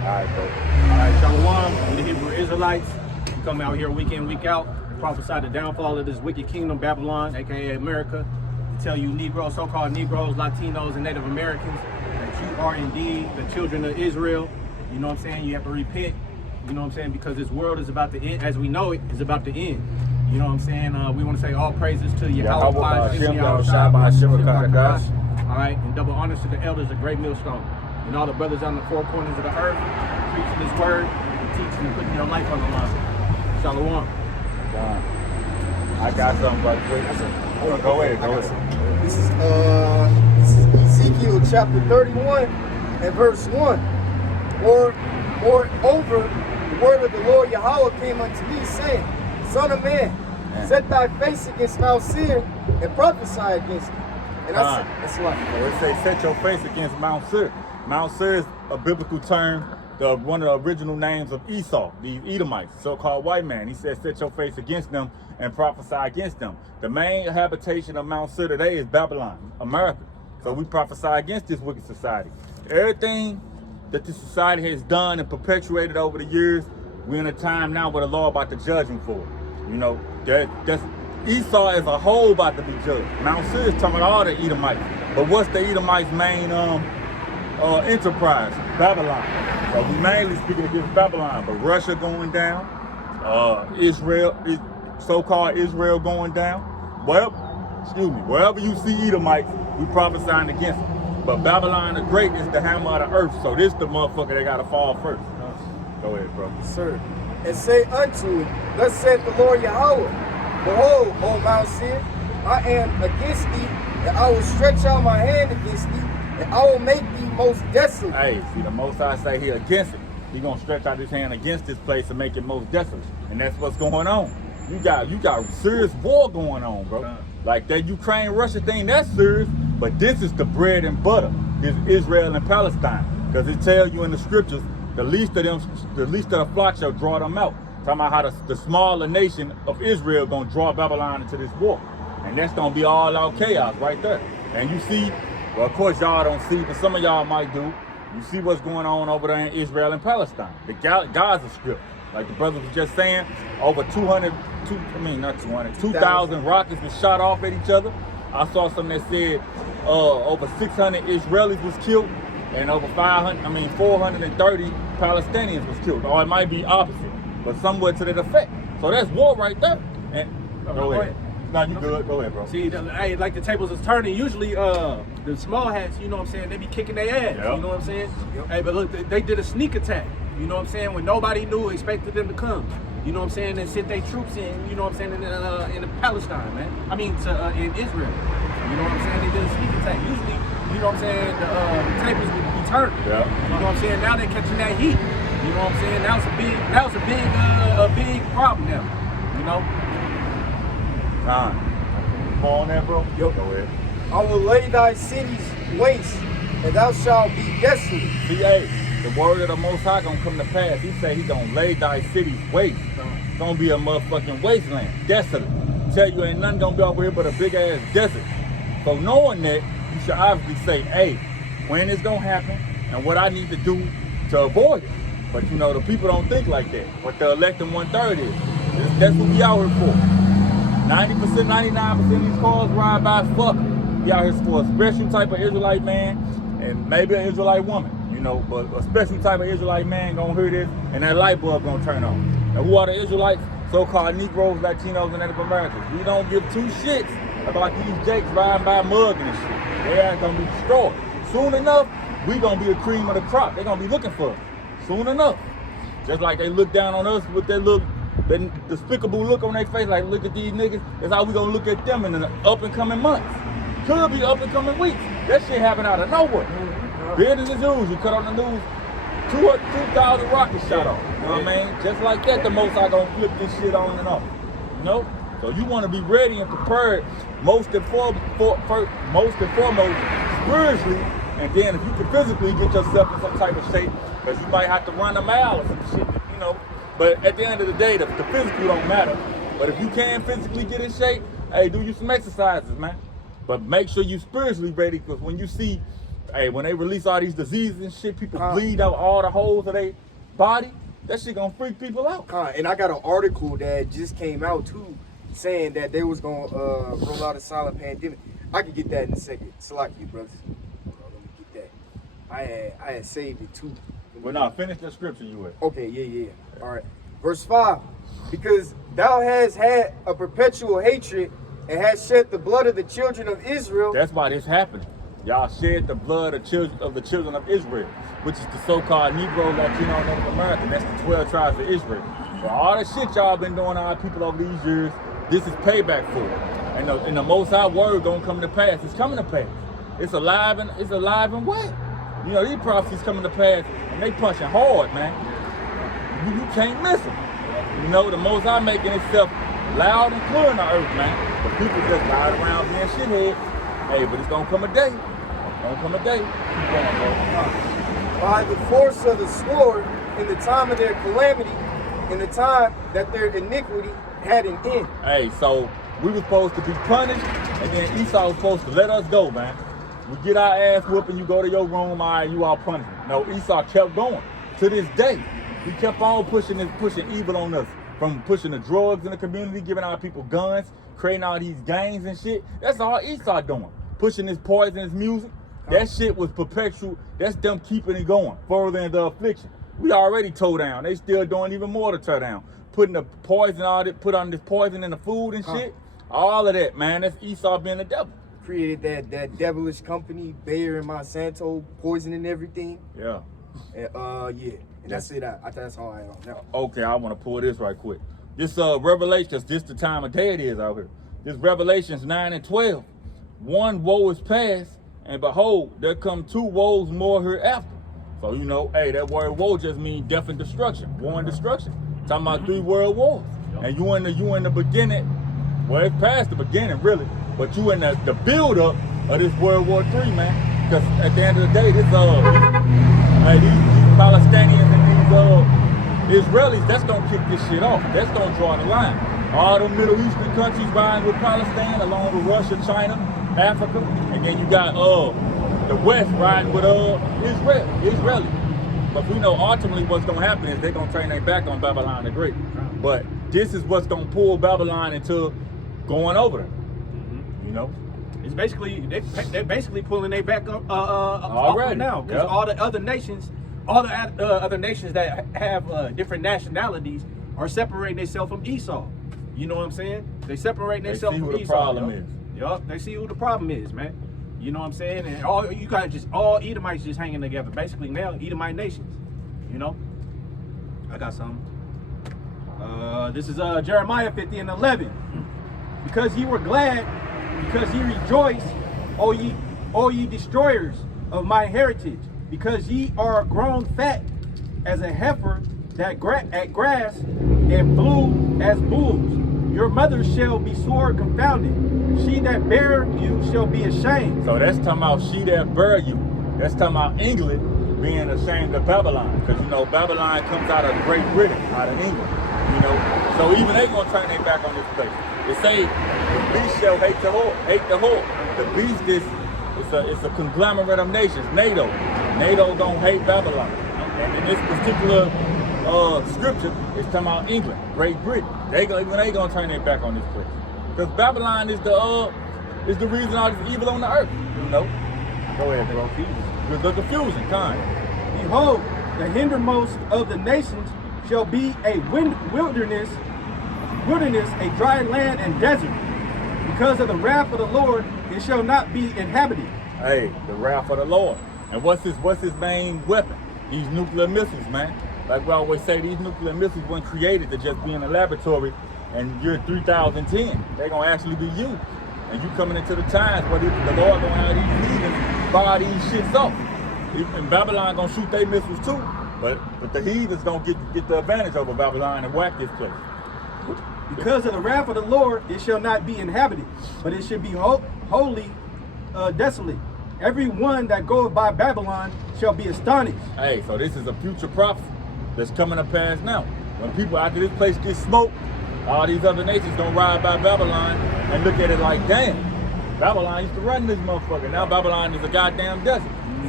right, bro. All right, Shalom, we the Hebrew Israelites. We come out here week in, week out, prophesy the downfall of this wicked kingdom, Babylon, aka America, to tell you Negroes, so-called Negroes, Latinos, and Native Americans that you are indeed the children of Israel. You know what I'm saying? You have to repent, you know what I'm saying? Because this world is about to end, as we know it, is about to end. You know what I'm saying? We want to say all praises to Yahweh, all right, and double honors to the elders of Great Millstone, and all the brothers on the four corners of the earth, preaching this word, and teaching and putting your life on the line. Shalom. I got something, but go ahead. This is Ezekiel chapter 31 and verse 1. Moreover, the word of the Lord Yahweh came unto me, saying, Son of man, set thy face against Mount Seir and prophesy against it. And I said, that's what. It say, set your face against Mount Seir. Mount Seir is a biblical term, one of the original names of Esau, the Edomites, so-called white man. He said, set your face against them and prophesy against them. The main habitation of Mount Seir today is Babylon, America. So we prophesy against this wicked society. Everything that this society has done and perpetuated over the years, we're in a time now where the law about to judge them for it. You know, that's Esau as a whole about to be judged. Mount Seir is talking about all the Edomites. But what's the Edomites' main enterprise? Babylon. So we mainly speaking against Babylon, but Russia going down, Israel, so-called Israel going down. Well, wherever you see Edomites, we prophesying against them. But Babylon the Great is the hammer of the earth, so this the motherfucker that gotta fall first. Go ahead, bro. Sir. And say unto it, thus saith the Lord Yahweh, Behold, O Mount Seir, I am against thee, and I will stretch out my hand against thee, and I will make thee most desolate. Hey, see, the Most High say he against it. He gonna stretch out his hand against this place and make it most desolate. And that's what's going on. You got serious war going on, bro. Like that Ukraine-Russia thing, that's serious. But this is the bread and butter, is Israel and Palestine. Because it tells you in the scriptures, the least of the flock shall draw them out. Talking about how the smaller nation of Israel gonna draw Babylon into this war. And that's gonna be all out chaos right there. And you see, well, of course y'all don't see, but some of y'all might do. You see what's going on over there in Israel and Palestine. The Gaza Strip. Like the brother was just saying, over 2,000 rockets was shot off at each other. I saw something that said over 600 Israelis was killed and over 430 Palestinians was killed. Or it might be opposite, but somewhat to that effect. So that's war right there. And go ahead. No, you good. Go ahead, bro. See, hey, like the tables is turning. Usually, the small hats, you know what I'm saying, they be kicking their ass. Yep. You know what I'm saying? Yep. Hey, but look, they did a sneak attack. You know what I'm saying? When nobody knew, expected them to come. You know what I'm saying? And sent their troops in. You know what I'm saying? In Palestine, man. I mean, in Israel. You know what I'm saying? They did a sneak attack. Usually, you know what I'm saying? The tables would be turned. Yep. You know what I'm saying? Now they're catching that heat. You know what I'm saying? That was a big problem now. You know. Go on there, bro. Yep. Go ahead. I will lay thy cities waste, and thou shalt be desolate. See, hey, the word of the Most High gonna come to pass. He said he gonna lay thy cities waste. It's gonna be a motherfucking wasteland, desolate. Tell you ain't nothing gonna be over here but a big ass desert. So knowing that, you should obviously say, hey, when it's gonna happen and what I need to do to avoid it. But you know, the people don't think like that. What the elected 1/3 is. That's what we out here for. 90%, 99% of these cars ride by fuck. We out here for a special type of Israelite man and maybe an Israelite woman, you know, but a special type of Israelite man gonna hear this and that light bulb gonna turn on. And who are the Israelites? So-called Negroes, Latinos, and Native Americans. We don't give two shits about these jakes riding by mugging and shit. They are gonna be destroyed. Soon enough, we gonna be the cream of the crop. They gonna be looking for us. Soon enough. Just like they look down on us with that little despicable look on their face, like look at these niggas. That's how we gonna look at them in the up and coming months. Could be up and coming weeks. That shit happen out of nowhere. Business as usual. You cut on the news, 2,000 rockets shot off. You know what I mean? Just like that, the Most High gonna flip this shit on and off. You know? So you want to be ready and prepared, most and foremost, spiritually, and then if you can physically get yourself in some type of shape, because you might have to run a mile or some shit, you know. But at the end of the day, the physical don't matter. But if you can physically get in shape, hey, do you some exercises, man. But make sure you spiritually ready, because when you see Hey, when they release all these diseases and shit, people bleed out all the holes of their body. That shit gonna freak people out. And I got an article that just came out too, saying that they was gonna roll out a silent pandemic. I can get that in a second. Slacky, brothers. Let me get that. I had saved it too. Well, now finish the scripture you with. Okay, yeah. All right. Verse 5. Because thou hast had a perpetual hatred and hast shed the blood of the children of Israel. That's why this happened. Y'all shed the blood of the children of Israel, which is the so-called Negro, Latino, and Native American. That's the 12 tribes of Israel. For all the shit y'all been doing to our people over these years, this is payback for it. And the Most High word gonna come to pass. It's coming to pass. It's alive and well. You know, these prophecies coming to pass, and they punching hard, man. You can't miss them. You know, the Most High making itself loud and clear in the earth, man. But people just ride around being shitheads. Hey, but it's gonna come a day. Keep going, bro. By the force of the sword, in the time of their calamity, in the time that their iniquity had an end. Hey, so we were supposed to be punished, and then Esau was supposed to let us go, man. We get our ass whooping, you go to your room, all right, you all punished. No, Esau kept going. To this day, he kept on pushing evil on us. From pushing the drugs in the community, giving our people guns, creating all these gangs and shit. That's all Esau doing. Pushing this poisonous music. That shit was perpetual. That's them keeping it going further in the affliction. We already tore down. They still doing even more to tear down. Putting the poison put on this poison in the food and shit. All of that, man. That's Esau being the devil. Created that devilish company, Bayer and Monsanto, poisoning everything. Yeah. And yeah. And that's it. That's all I know now. Okay, I want to pull this right quick. This Revelations, this the time of day it is out here. This Revelations 9 and 12. One woe is past, and behold, there come two woes more hereafter. So, you know, hey, that word woe just means death and destruction, war and destruction. Talking about 3 world wars. And you in the beginning, well, it's past the beginning, really, but you in the build-up of this World War III, man. Because at the end of the day, these Palestinians and these Israelis, that's gonna kick this shit off. That's gonna draw the line. All the Middle Eastern countries riding with Palestine, along with Russia, China, Africa, and then you got the West riding with Israeli. But we know ultimately what's gonna happen is they're gonna turn their back on Babylon the Great. But this is what's gonna pull Babylon into going over them. You know? It's basically they're basically pulling their back up already now, because all the other nations that have different nationalities are separating themselves from Esau. You know what I'm saying? They separating themselves from Esau. They see who the problem is. Yup, they see who the problem is, man. You know what I'm saying? And all Edomites just hanging together. Basically now, Edomite nations. You know? I got something. This is Jeremiah 50 and 11. Because ye were glad, because ye rejoice, O ye destroyers of my heritage, because ye are grown fat as a heifer that at grass and blue as bulls. Your mother shall be sore confounded. She that bare you shall be ashamed. So that's talking about she that bare you. That's talking about England being ashamed of Babylon. Because, you know, Babylon comes out of Great Britain, out of England. You know, so even they gonna turn their back on this place. They say the beast shall hate the whore. The beast it's a conglomerate of nations. NATO don't hate Babylon. And in this particular scripture, it's talking about England, Great Britain. They gonna turn their back on this place. Because Babylon is the reason all this evil on the earth. You know? Go ahead, bro. The confusion, kind. Behold, the hindermost of the nations shall be a wilderness, a dry land and desert. Because of the wrath of the Lord, it shall not be inhabited. Hey, the wrath of the Lord. And what's his main weapon? These nuclear missiles, man. Like we always say, these nuclear missiles weren't created to just be in a laboratory in year 3010. They're gonna actually be used. And you coming into the times where the Lord gonna have these heathens fire these shits off. And Babylon gonna shoot their missiles too. But the heathens gonna get the advantage over Babylon and whack this place. Because of the wrath of the Lord, it shall not be inhabited, but it should be wholly desolate. Every one that goeth by Babylon shall be astonished. Hey, so this is a future prophecy that's coming to pass now. When people after this place gets smoked, all these other nations gonna ride by Babylon and look at it like, damn, Babylon used to run this motherfucker. Now Babylon is a goddamn desert.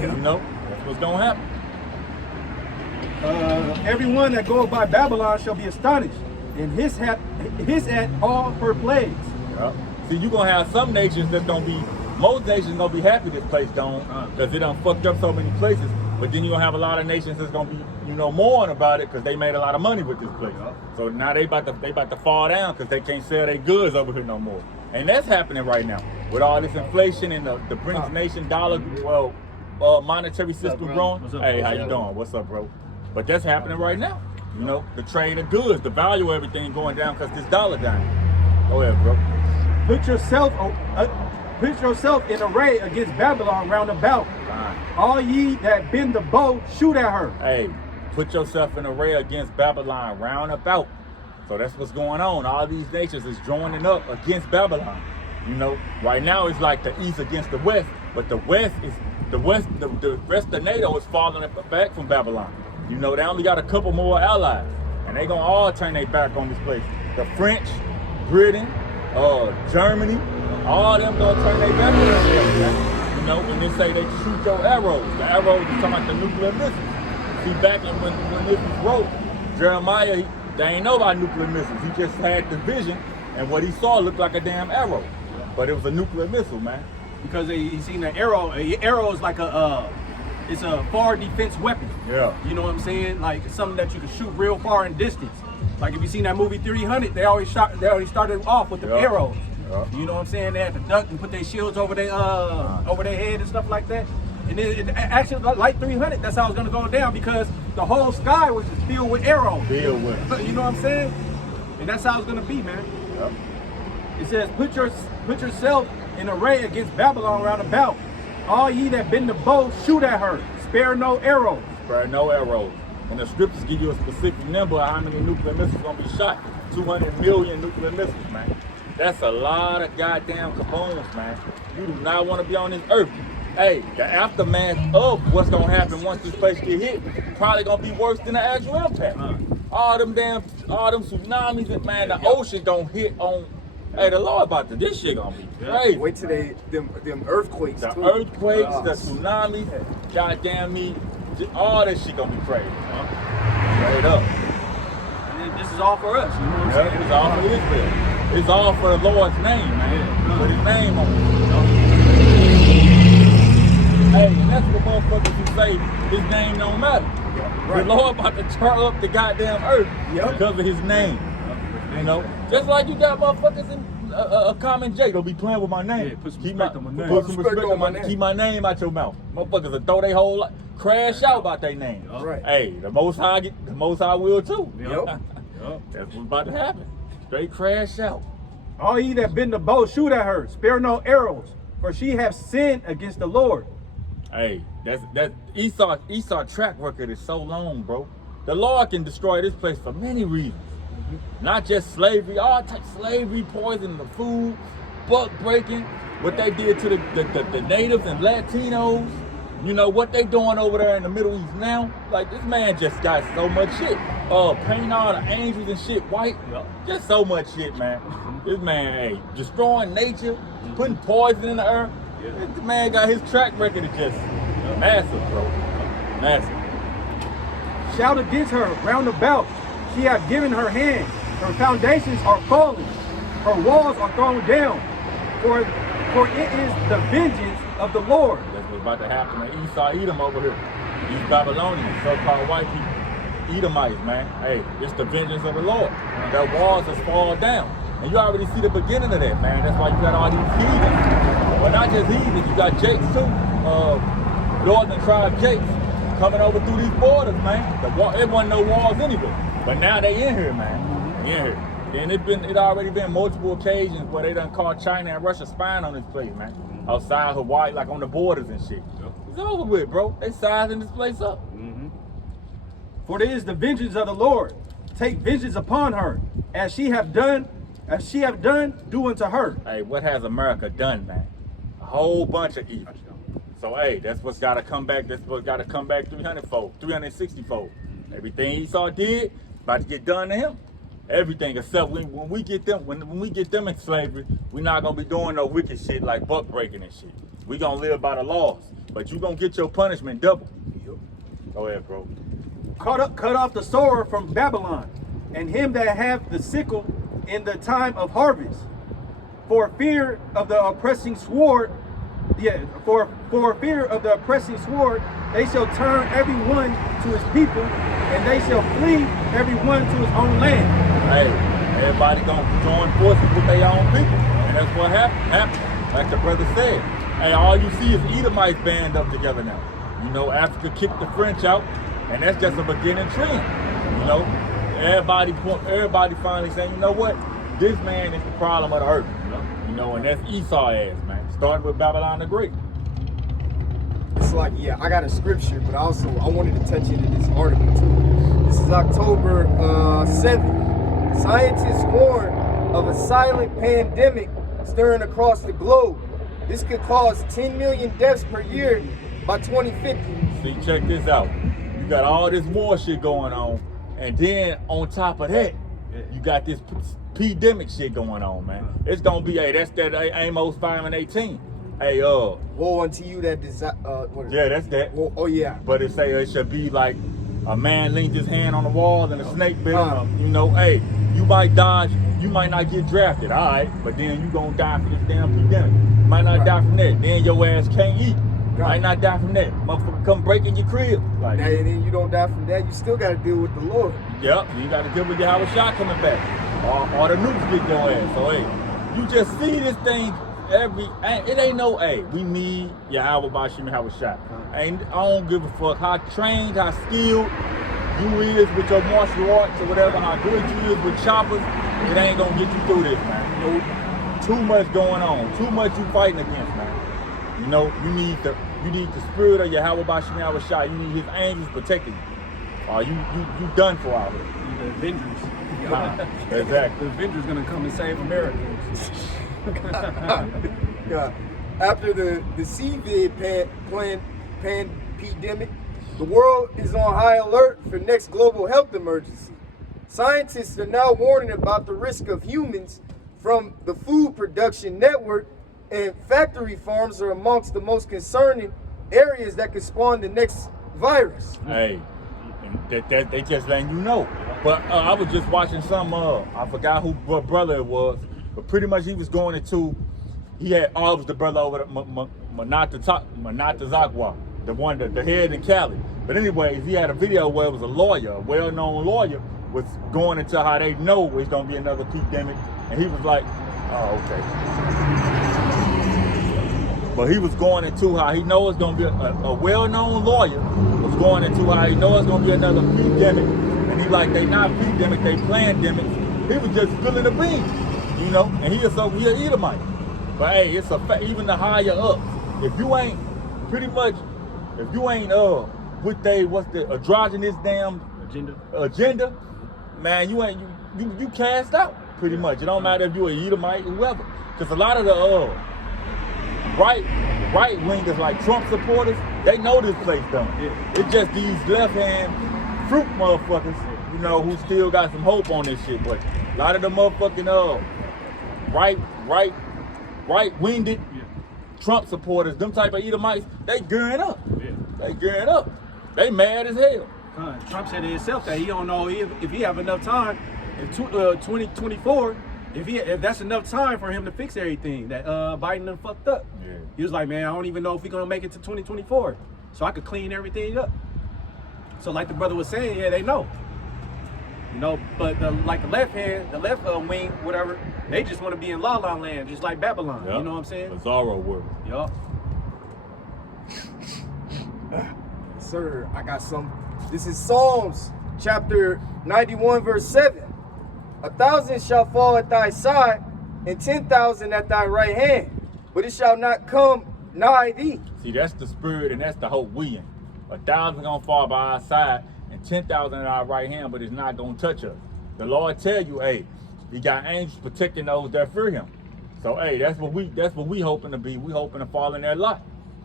You know, that's what's gonna happen. Everyone that goes by Babylon shall be astonished, and his at all her plagues. Yep. See, you gonna have some nations that's gonna be, most nations gonna be happy this place gone, because it done fucked up so many places. But then you gonna have a lot of nations that's gonna be, you know, mourn about it because they made a lot of money with this place. So now they about to fall down because they can't sell their goods over here no more. And that's happening right now with all this inflation and the British nation dollar, monetary system growing. Hey, how you doing? What's up, bro? But that's happening right now. You know, the trade of goods, the value of everything going down because this dollar down. Go ahead, bro. Put yourself in array against Babylon round about. All ye that bend the bow, shoot at her. Hey, put yourself in array against Babylon round about. So that's what's going on. All these nations is joining up against Babylon. You know, right now it's like the East against the West, but the rest of NATO is falling back from Babylon. You know, they only got a couple more allies, and they gonna all turn their back on this place. The French, Britain, Germany, all them gonna turn their back on this place, man. You know, when they say they shoot your arrows, the arrows is talking about the nuclear missiles. See, back when this was wrote, Jeremiah, they ain't know about nuclear missiles. He just had the vision, and what he saw looked like a damn arrow, but it was a nuclear missile, man. Because he seen an arrow. An arrow is like it's a far defense weapon. Yeah. You know what I'm saying? Like it's something that you can shoot real far in distance. Like if you seen that movie 300, they already started off with the arrows. You know what I'm saying? They had to duck and put their shields over their head and stuff like that. And then actually, like 300, that's how it's gonna go down because the whole sky was just filled with arrows. You know what I'm saying? And that's how it's gonna be, man. Yep. It says, put yourself in array against Babylon round about. All ye that bend the bow, shoot at her. Spare no arrows. Spare no arrows. And the scriptures give you a specific number of how many nuclear missiles gonna be shot. 200 million nuclear missiles, man. That's a lot of goddamn kabooms, man. You do not want to be on this earth. Hey, the aftermath of what's gonna happen once this place get hit probably gonna be worse than the actual impact. All them tsunamis and man, the ocean gonna hit on. Hey, the Lord about to, this shit gonna be crazy. Wait till them earthquakes the too. Earthquakes, the tsunamis, goddamn me, all that shit gonna be crazy. Straight up. And this is all for us, you know what I'm saying? It's all for Israel. It's all for the Lord's name, man. Put his name on it. Hey, and that's what motherfuckers who say his name don't matter. The Lord about to tear up the goddamn earth because of his name. You know, just like you got motherfuckers in a common J, don't be playing with my name. Yeah, put some respect on my name. Put some respect on my name. Keep my name out your mouth. Motherfuckers will throw their whole life, crash out about their name. Right. Hey, the Most High will too. Yep. That's what's about to happen. Straight crash out. All ye that bend the bow, shoot at her. Spare no arrows, for she hath sinned against the Lord. Hey, that Esau track record is so long, bro. The Lord can destroy this place for many reasons. Not just slavery, all types of slavery, poisoning the food, buck breaking, what they did to the natives and Latinos, you know, what they doing over there in the Middle East now. Like, this man just got so much shit. Painting all the angels and shit white. Just so much shit, man. This man, hey, destroying nature, putting poison in the earth. This man got his track record is just massive, bro. Massive. Shout against her round about. She hath given her hand. Her foundations are fallen. Her walls are thrown down. For it is the vengeance of the Lord. That's what's about to happen to Esau, Edom over here. These Babylonians, so-called white people. Edomites, man. Hey, it's the vengeance of the Lord. Their walls has fallen down. And you already see the beginning of that, man. That's why you got all these heathens. Well, not just heathens, you got Jakes too. Northern tribe Jakes coming over through these borders, man. It wasn't no walls anyway. But now they in here, man. They in here. And it already been multiple occasions where they done caught China and Russia spying on this place, man. Outside Hawaii, like on the borders and shit. It's over with, bro. They sizing this place up. For it is the vengeance of the Lord. Take vengeance upon her, as she have done, do unto her. Hey, what has America done, man? A whole bunch of evil. So, hey, that's what's got to come back. That's what's got to come back 300-fold, 360-fold. Everything Esau did, about to get done to him. Everything except when we get them in slavery, we're not gonna be doing no wicked shit like buck breaking and shit. We gonna live by the laws, but you gonna get your punishment double. Go ahead, bro. Cut off the sword from Babylon, and him that hath the sickle in the time of harvest. For fear of the oppressing sword, for fear of the oppressing sword, they shall turn every one to his people, and they shall flee every one to his own land. Hey, everybody gonna join forces with their own people, and that's what happened. Like the brother said, hey, all you see is Edomites band up together now. You know, Africa kicked the French out, and that's just a beginning trend. You know, everybody finally saying, you know what, this man is the problem of the earth. You know, and that's Esau ass, man. Starting with Babylon the Great. It's like, yeah, I got a scripture, but also I wanted to touch into this article too. This is October 7th. Scientists warn of a silent pandemic stirring across the globe. This could cause 10 million deaths per year by 2050. See, check this out. You got all this war shit going on, and then on top of that, you got this pandemic shit going on, man. It's gonna be, hey, that's that Amos 5:18. Hey, woe unto you that desire. Yeah, that's that. Woe, oh yeah. But it say it should be like a man leaned his hand on the wall and a snake bit him. You know, hey, you might dodge, you might not get drafted, all right, but then you gonna die for this damn pandemic. You might not die from that. Then your ass can't eat. Might not die from that. Motherfucker come break in your crib. Like, and then you don't die from that. You still gotta deal with the Lord. Yep, you gotta deal with your shot coming back. Or the nukes get your ass. So hey, you just see this thing it ain't no, hey, we need Yahweh Bashim Yahweh shot. I don't give a fuck how trained, how skilled you is with your martial arts or whatever, how good you is with choppers, it ain't gonna get you through this, man. You know, too much going on, too much you fighting against, man. You know, you need the spirit of Yahweh Bashim Yahweh shot. You need his angels protecting you. You done for out here. The Avengers. Exactly. The Avengers gonna come and save America. Yeah. After the COVID pandemic, the world is on high alert for next global health emergency. Scientists are now warning about the risk of humans from the food production network, and factory farms are amongst the most concerning areas that could spawn the next virus. Hey, that they just letting you know. But I was just watching some, I forgot what brother it was, but pretty much he was going into, it was the brother over at Manatazakwa, the head in Cali. But anyways, he had a video where it was a lawyer, a well-known lawyer, was going into how they know it's gonna be another pandemic, and he was like, oh, okay. But he was going into how he knows it's gonna be a well-known lawyer was going into how he knows it's gonna be another pandemic, and he like, they not pandemic, they pandemic. He was just spilling the beans, you know, and he an Edomite. But hey, it's a fact, even the higher up, if you ain't with what's the androgynous damn agenda, man, you cast out pretty much. It don't matter if you an Edomite, whoever, because a lot of the right wingers like Trump supporters, they know this place done. It's just these left hand fruit motherfuckers, you know, who still got some hope on this shit. But a lot of the motherfucking right-winged Trump supporters, them type of Edomites, they gearing up. They gearing up. They mad as hell. Trump said to himself that he don't know if he have enough time in 2024, if that's enough time for him to fix everything that Biden done fucked up. Yeah. He was like, man, I don't even know if he's gonna make it to 2024, so I could clean everything up. So like the brother was saying, yeah, they know. You know, but the left wing, whatever, they just want to be in La La Land, just like Babylon. Yep. You know what I'm saying? Bizarro world. Yup. Sir, I got some. This is Psalms chapter 91, verse 7. 1,000 shall fall at thy side, and 10,000 at thy right hand, but it shall not come nigh thee. See, that's the spirit and that's the hope we in. 1,000 gonna fall by our side and 10,000 at our right hand, but it's not gonna touch us. The Lord tell you, hey, he got angels protecting those that fear him. So hey, that's what we hoping to be. We hoping to fall in their lot.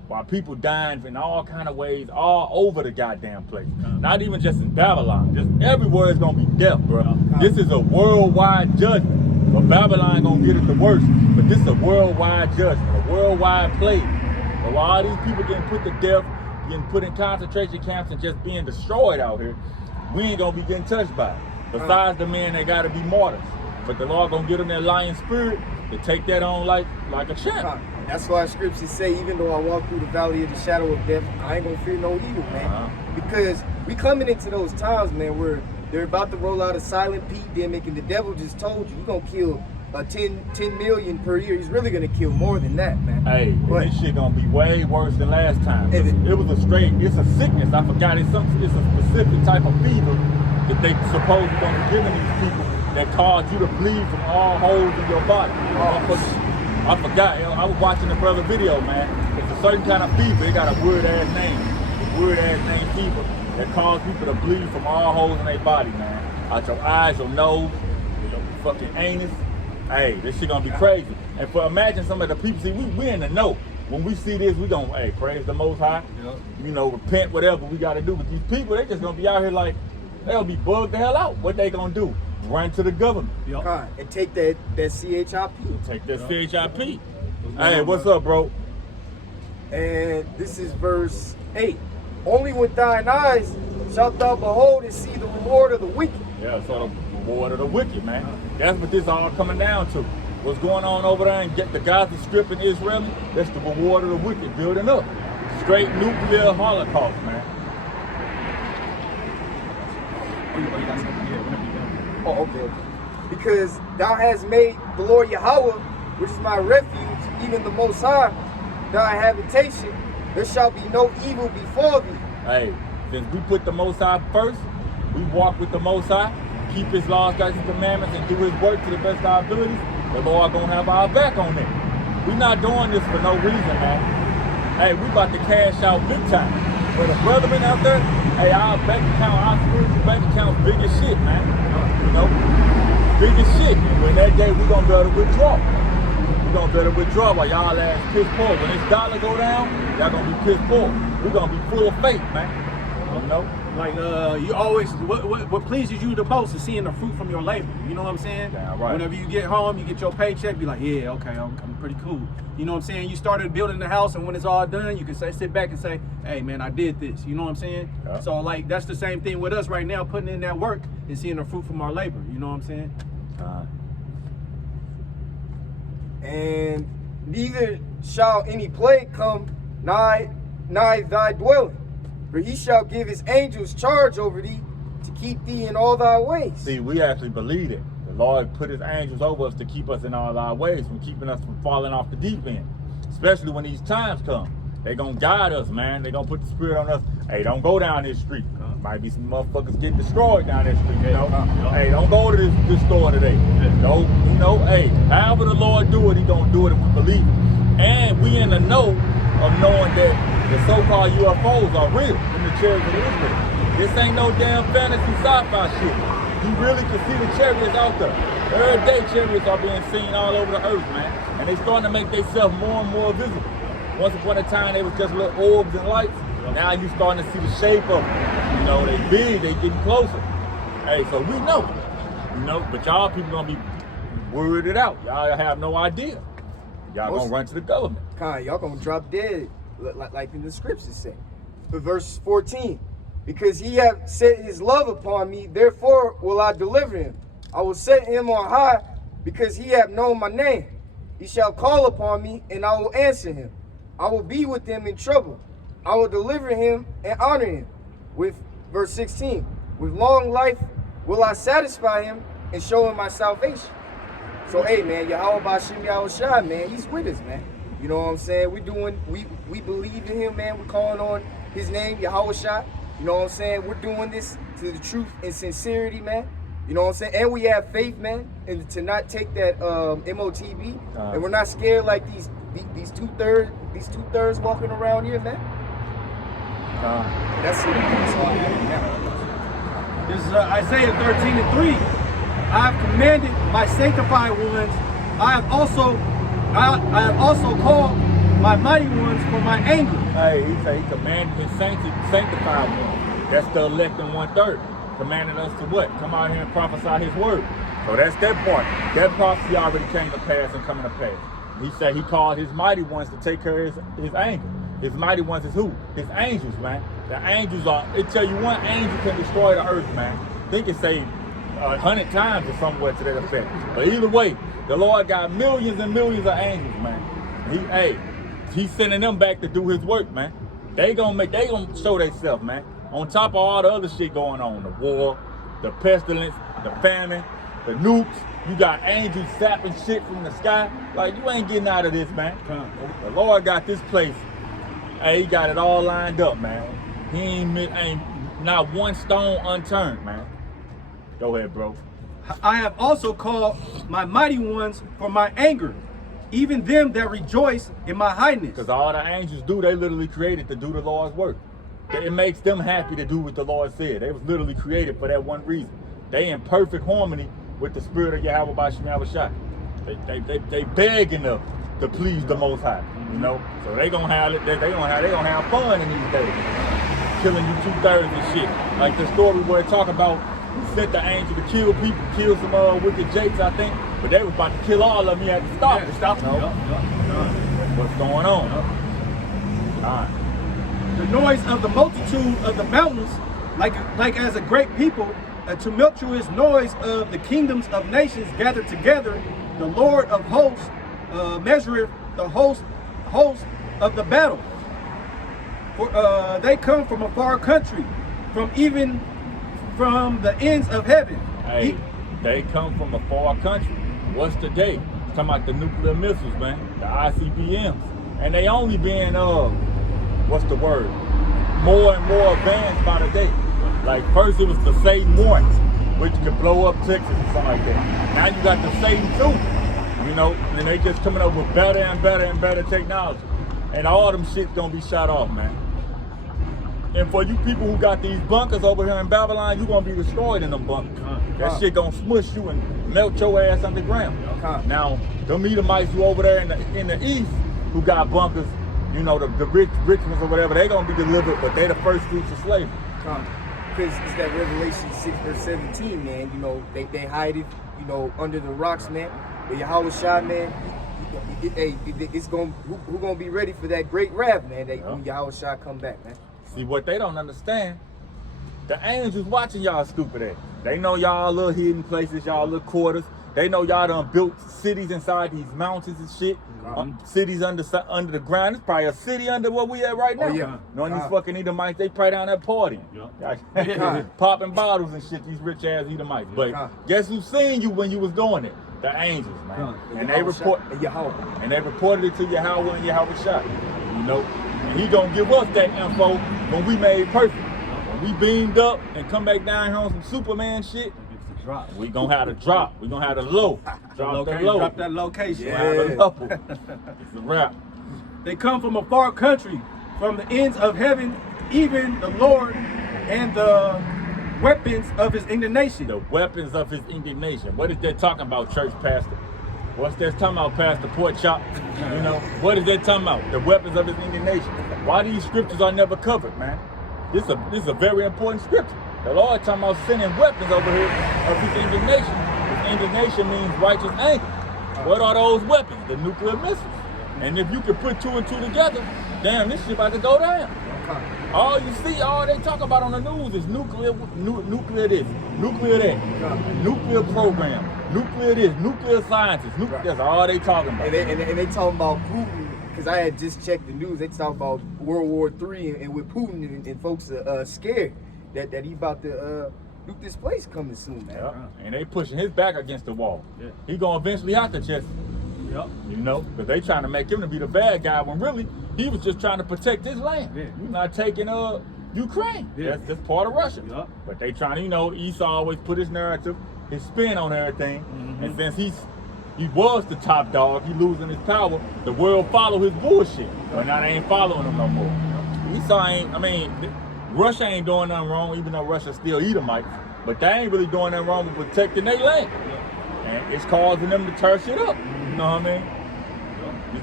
while people dying in all kind of ways all over the goddamn place. Not even just in Babylon, just everywhere is gonna be death, bro. This is a worldwide judgment. But Babylon gonna get it the worst. But this is a worldwide judgment, a worldwide plague. So while all these people getting put to death, getting put in concentration camps and just being destroyed out here, we ain't gonna be getting touched by it. Besides the men that gotta be martyrs. But the Lord gonna give them that lion spirit to take that on like a champ. That's why scriptures say, even though I walk through the valley of the shadow of death, I ain't gonna fear no evil, man. Because we coming into those times, man, where they're about to roll out a silent pandemic, and the devil just told you, you're gonna kill 10 million per year. He's really gonna kill more than that, man. Hey, but this shit gonna be way worse than last time. It was a it's a sickness. I forgot it's a specific type of fever that they supposedly gonna be giving these people that cause you to bleed from all holes in your body. I forgot. I was watching the brother video, man. It's a certain kind of fever. It got a weird ass name fever that cause people to bleed from all holes in their body, man. Out your eyes, your nose, your fucking anus. Hey, this shit gonna be crazy. And imagine some of the people, see, we in the know. When we see this, we gonna, hey, praise the Most High. You know, repent, whatever we gotta do. But these people, they just gonna be out here like, they'll be bugged the hell out. What they gonna do? Run to the government. And take that CHIP. Take that CHIP. Hey, what's up, bro? And this is verse 8. Only with thine eyes shalt thou behold and see the reward of the wicked. Yeah, so the reward of the wicked, man. That's what this all coming down to. What's going on over there and get the Gaza Strip in Israel? That's the reward of the wicked building up. Straight nuclear holocaust, man. Oh, okay. Because thou hast made the Lord Yahweh, which is my refuge, even the Most High, thy habitation. There shall be no evil before thee. Hey, since we put the Most High first, we walk with the Most High, keep His laws, statutes, and commandments, and do His work to the best of our abilities, the Lord gonna have our back on that. We not doing this for no reason, man. Hey, we about to cash out big time. For the brethren out there, hey, our bank account, our spiritual bank account's big as shit, man. You know, big as shit. And when that day, we gonna be able to withdraw. We gonna be able to withdraw while y'all ass piss poor. When this dollar go down, y'all gonna be piss poor. We gonna be full of faith, man. You know? Like you always, what pleases you the most is seeing the fruit from your labor. You know what I'm saying? Yeah, right. Whenever you get home, you get your paycheck, be like, yeah, okay, I'm pretty cool. You know what I'm saying? You started building the house, and when it's all done, you can sit back and say, hey, man, I did this. You know what I'm saying? Yeah. So, like, that's the same thing with us right now, putting in that work and seeing the fruit from our labor. You know what I'm saying? And neither shall any plague come nigh thy dwelling. For he shall give his angels charge over thee to keep thee in all thy ways. See, we actually believe it. The Lord put his angels over us to keep us in all our ways, from keeping us from falling off the deep end. Especially when these times come. They gonna guide us, man. They gonna put the spirit on us. Hey, don't go down this street. Might be some motherfuckers getting destroyed down this street, you know? Hey, don't go to this store today. Don't, you know, hey, however the Lord do it, he gonna do it if we believe it. And we in the know of knowing that the so-called UFOs are real in the chariots of Israel. This ain't no damn fantasy sci-fi shit. You really can see the chariots out there. Every day chariots are being seen all over the earth, man. And they starting to make themselves more and more visible. Once upon a time, they was just little orbs and lights. Now you starting to see the shape of them. You know, they big, they getting closer. Hey, so we know. You know, but y'all people gonna be weirded out. Y'all have no idea. Y'all gonna run to the government. Y'all gonna drop dead. Like in the scriptures say. But verse 14, because he hath set his love upon me, therefore will I deliver him. I will set him on high, because he hath known my name. He shall call upon me, and I will answer him. I will be with him in trouble. I will deliver him and honor him. With verse 16, with long life will I satisfy him and show him my salvation. So hey man, Yahweh Bashim Yahushua, man, he's with us, man. You know what I'm saying? We believe in him, man. We're calling on his name, Yahushua. You know what I'm saying? We're doing this to the truth and sincerity, man. You know what I'm saying? And we have faith, man, and to not take that MOTB. And we're not scared like these two-thirds walking around here, man. That's it. That's all I have now. This is Isaiah 13:3. I have commanded my sanctified ones. I have also called my mighty ones for my anger. Hey, he say he commanded his sanctified ones. That's the elect in 1/3. Commanded us to what? Come out here and prophesy his word. So that's that part. That prophecy already came to pass and coming to pass. He said he called his mighty ones to take care of his anger. His mighty ones is who? His angels, man. The angels are, it tell you one angel can destroy the earth, man. I think it say 100 times or somewhere to that effect. But either way, the Lord got millions and millions of angels, man. He's sending them back to do his work, man. They gonna show themselves, man. On top of all the other shit going on, the war, the pestilence, the famine, the nukes, you got angels sapping shit from the sky. Like, you ain't getting out of this, man. The Lord got this place. Hey, he got it all lined up, man. He ain't not one stone unturned, man. Go ahead, bro. I have also called my mighty ones for my anger, even them that rejoice in my highness. Because all the angels do, they literally created to do the Lord's work. It makes them happy to do what the Lord said. They was literally created for that one reason. They in perfect harmony with the spirit of Yahweh Bashim Yahushua. They begging to please the Most High, you know. So they gonna have it. They gonna have fun in these days, killing you 2/3 and shit. Like the story where it talk about he sent the angel to kill people, kill some wicked jakes, I think. But they was about to kill all of them. He had to stop. Yeah, stop them. What's going on? All right. The noise of the multitude of the mountains, like as a great people, a tumultuous noise of the kingdoms of nations gathered together. The Lord of hosts measureth the host of the battle. For they come from a far country, from the ends of heaven. Hey, they come from a far country. What's the day? Talking about the nuclear missiles, man, the ICBMs, and they only being what's the word? More and more advanced by the day. Like first it was the Satan 1, which could blow up Texas or something like that. Now you got the Satan 2, you know, and they just coming up with better and better and better technology. And all them shit's gonna be shot off, man. And for you people who got these bunkers over here in Babylon, you gonna be destroyed in them bunkers. That shit gonna smush you and melt your ass underground. Now, them Edomites who over there in the east who got bunkers, you know, the rich ones or whatever, they gonna be delivered, but they the first fruits of slavery. Because it's that Revelation 6 verse 17, man. You know, they hide it, you know, under the rocks, man. But Yahweh Shai, man, it's gonna, who gonna be ready for that great wrath, man, when Yahweh Shai come back, man. See, what they don't understand, the angels watching y'all stupid ass. They know y'all little hidden places, y'all little quarters. They know y'all done built cities inside these mountains and shit. Cities under the ground. It's probably a city under where we at right now. Knowing these fucking Edomites, they probably down there partying. Popping bottles and shit, these rich ass Edomites. But guess who seen you when you was doing it? The angels, man. And they reported it to Yahweh and Yahweh Shai. You know? And he gonna give us that info when we made perfect. When we beamed up and come back down here on some Superman shit, we gonna have the drop. We gonna have the low. Drop that location. It's a wrap. They come from a far country, from the ends of heaven, even the Lord and the weapons of his indignation. The weapons of his indignation. What is that talking about, church pastor? What's that talking about, Pastor Pork Chop? You know, what is that talking about? The weapons of his indignation. Why these scriptures are never covered, man? This is a very important scripture. The Lord talking about sending weapons over here of his indignation. His indignation means righteous anger. What are those weapons? The nuclear missiles. And if you can put two and two together, damn, this shit about to go down. All you see, all they talk about on the news is nuclear this, nuclear that, nuclear program, nuclear this, nuclear scientists. That's all they talking about. And they talking about Putin, because I had just checked the news. They talk about World War III and with Putin and folks are scared that he about to nuke this place coming soon, man. And they pushing his back against the wall. He gonna eventually have to chest. You know, because they trying to make him to be the bad guy when really he was just trying to protect his land. You're not taking Ukraine. That's part of Russia. But they trying to, you know, Esau always put his narrative, his spin on everything. And since he was the top dog, he losing his power, the world follow his bullshit. But now they ain't following him no more. Esau ain't, I mean, Russia ain't doing nothing wrong, even though Russia still Edomites. But they ain't really doing nothing wrong with protecting their land. And it's causing them to tear shit up. You know what I mean?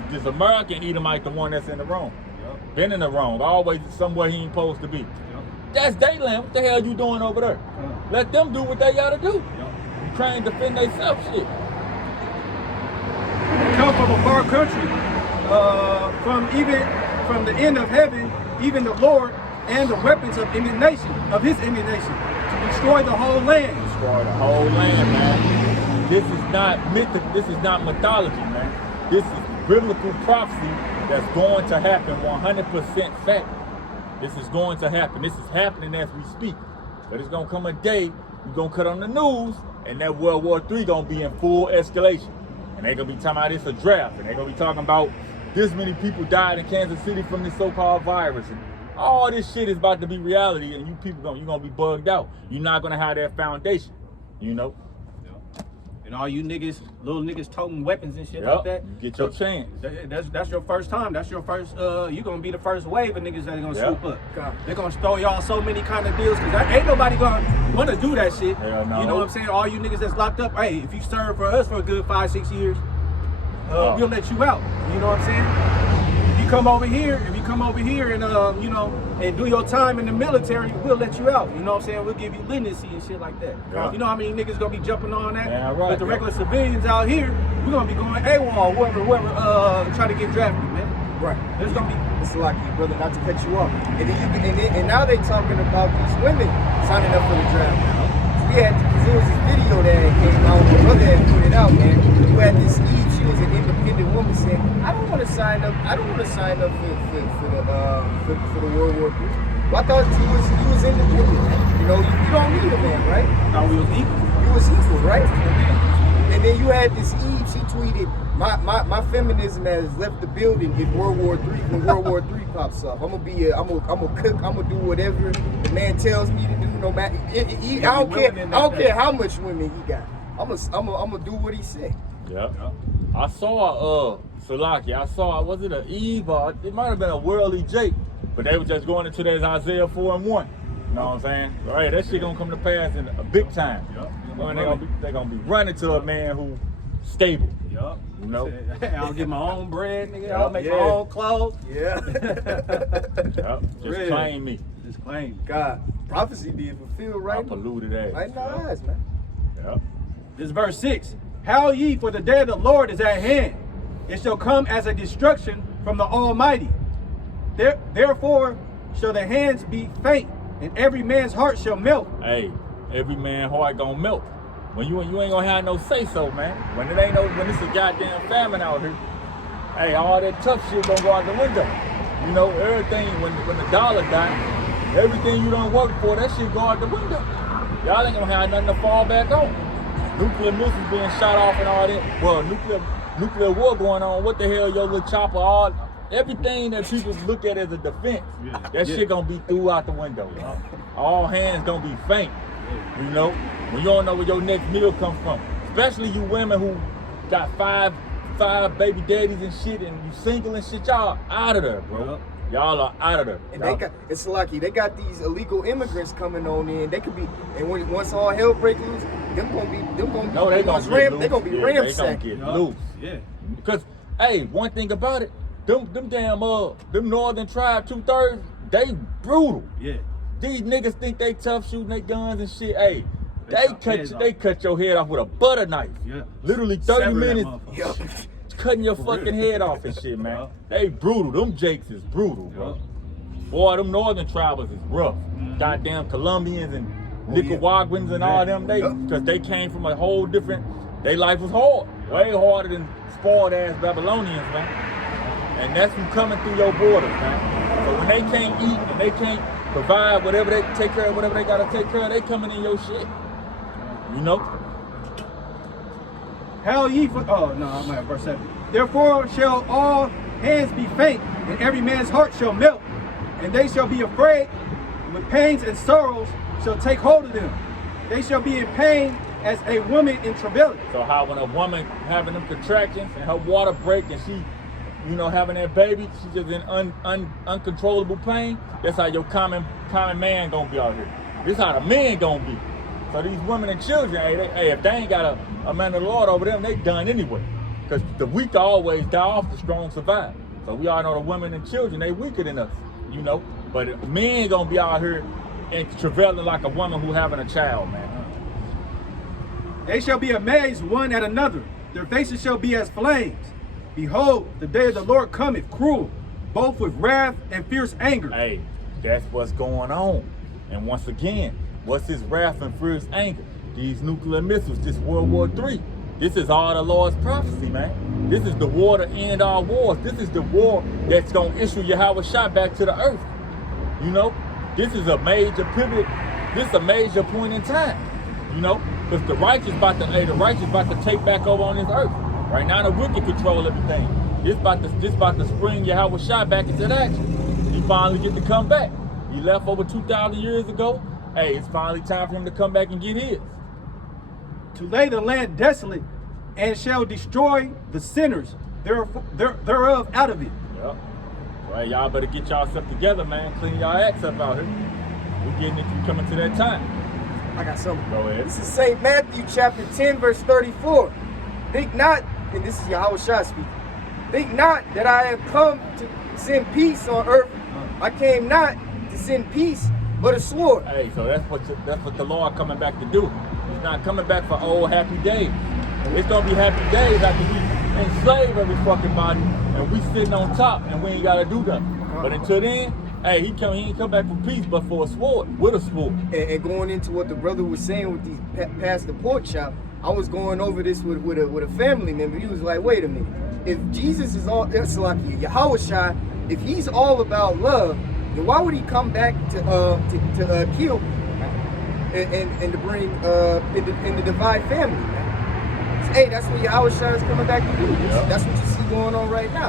this American Edomite, the one that's in the wrong. Yep. Been in the wrong. Always somewhere he ain't supposed to be. Yep. That's their land. What the hell you doing over there? Let them do what they gotta do. Yep. Try and defend themselves, shit. Come from a far country, from the end of heaven, even the Lord, and the weapons of emanation, of his emanation, to destroy the whole land. Destroy the whole land, man. This is not this is not mythology, man. This is biblical prophecy that's going to happen 100% fact. This is going to happen. This is happening as we speak. But it's gonna come a day, you're gonna cut on the news, and that World War III gonna be in full escalation. And they're gonna be talking about it's a draft, and they're gonna be talking about this many people died in Kansas City from this so-called virus. And all this shit is about to be reality, and you people you're gonna be bugged out. You're not gonna have that foundation, you know. And all you niggas, little niggas toting weapons and shit Yep. like that. You get your chance. That's your first time. That's your first. You gonna be the first wave of niggas that are gonna Yep. swoop up. They're gonna throw y'all so many kind of deals because ain't nobody gonna wanna do that shit. Hell no. You know what I'm saying? All you niggas that's locked up. Hey, if you serve for us for a good 5-6 years, we'll let you out. You know what I'm saying? If you come over here and you know, and do your time in the military, we'll let you out. You know what I'm saying? We'll give you leniency and shit like that. Yeah. You know how many niggas gonna be jumping on that? Yeah, right, But the yeah. regular civilians out here, we're gonna be going AWOL, whoever try to get drafted, man. Right. There's gonna be It's lucky, brother, not to cut you off. And now they talking about these women signing up for the draft. We had, because there was this video that came out, my brother had put it out, man. You had this Eve, she was an independent woman saying, I don't want to sign up for the World War III. Well, I thought you was independent, man. You know, you don't need a man, right? thought we was equal. You was equal, right? And then you had this Eve, she tweeted, my feminism has left the building when World War III pops up. I'm gonna cook, I'm gonna do whatever the man tells me to do, no matter. I don't care how much women he got. I'm gonna do what he said. Yep. I saw Salaki. I saw, was it an Eve or it might have been a Worldly Jake, but they were just going into that Isaiah 4:1. You know what I'm saying? All right, that shit gonna come to pass in a big time. Yep. They're gonna be running to a man who stable. Yup. You know? I'll get my own bread, nigga. Yup, I'll make my own clothes. Yeah. Yep. Just Really? claim me. Just claim. God, prophecy being fulfilled My right polluted ass. right in our eyes, man. Yep. This is verse 6. Howl ye, for the day of the Lord is at hand. It shall come as a destruction from the Almighty. Therefore shall the hands be faint, and every man's heart shall melt. Hey, every man heart gonna melt. When you ain't gonna have no say so, man. When it's a goddamn famine out here, hey, all that tough shit gonna go out the window. You know, everything when the dollar die, everything you done work for, that shit go out the window. Y'all ain't gonna have nothing to fall back on. Nuclear missiles being shot off and all that. Well, nuclear war going on. What the hell, your little chopper? Everything that people look at as a defense, that shit gonna be threw out the window. All hands gonna be faint. You know, when you don't know where your next meal come from, especially you women who got five baby daddies and shit, and you single and shit, y'all out of there, bro. Y'all are out of there. And it's lucky they got these illegal immigrants coming on in. They could be, and once all hell break loose, them gonna be They gonna get loose. They gonna be Yeah, ransacked. They gonna get loose. Yeah. Because, hey, one thing about it, them damn them northern tribe 2/3, they brutal. Yeah. These niggas think they tough shooting their guns and shit. Hey, They cut your head off with a butter knife. Yeah. Literally 30 Sever that minutes. motherfucker. Cutting your fucking head off and shit, man. They brutal. Them Jakes is brutal, bro. Boy, them northern tribals is rough. Goddamn Colombians and Nicaraguans and all them, because they came from a whole different, their life was hard. Way harder than spoiled ass Babylonians, man. And that's who coming through your borders, man. So when they can't eat and they can't provide whatever they take care of, whatever they gotta take care of, they coming in your shit. You know? Howl ye for, I'm at verse 7. Therefore shall all hands be faint, and every man's heart shall melt, and they shall be afraid, with pains and sorrows shall take hold of them. They shall be in pain as a woman in travail. So how when a woman having them contractions and her water break and she, you know, having that baby, she just in uncontrollable pain, that's how your common man gonna be out here. This how the men gonna be. So these women and children, hey, if they ain't got a man of the Lord over them, they done anyway. Because the weak always die off, the strong survive. So we all know the women and children, they weaker than us, you know. But men gonna be out here and travailing like a woman who having a child, man. They shall be amazed one at another. Their faces shall be as flames. Behold, the day of the Lord cometh cruel, both with wrath and fierce anger. Hey, that's what's going on. And once again, what's his wrath and fierce anger? These nuclear missiles, this World War III. This is all the Lord's prophecy, man. This is the war to end all wars. This is the war that's going to issue Yahweh shot back to the earth. You know, this is a major pivot. This is a major point in time. You know, because the righteous about to take back over on this earth. Right now, the wicked control everything. This about to spring Yahweh shot back into action. He finally get to come back. He left over 2,000 years ago. Hey, it's finally time for him to come back and get his. To lay the land desolate, and shall destroy the sinners thereof out of it. Yep. Well, y'all better get yourself together, man. Clean y'all acts up out here. We're getting it coming to that time. I got something. Go ahead. This is St. Matthew chapter 10, verse 34. Think not, and this is Yahweh Shah speaking, think not that I have come to send peace on earth. I came not to send peace, but a sword. Hey, so that's what the Lord coming back to do. He's not coming back for old happy days. It's gonna be happy days after we enslave every fucking body and we sitting on top and we ain't gotta do nothing. But until then, hey, he ain't come back for peace, but for a sword, with a sword. And going into what the brother was saying with these past the pork chop, I was going over this with a family member. He was like, wait a minute. If Jesus is all, it's like Yahweh Shai, if he's all about love, then why would he come back to kill and to bring in the divide family, man? Hey, that's what Yahweh Shai is coming back to do. That's what you see going on right now.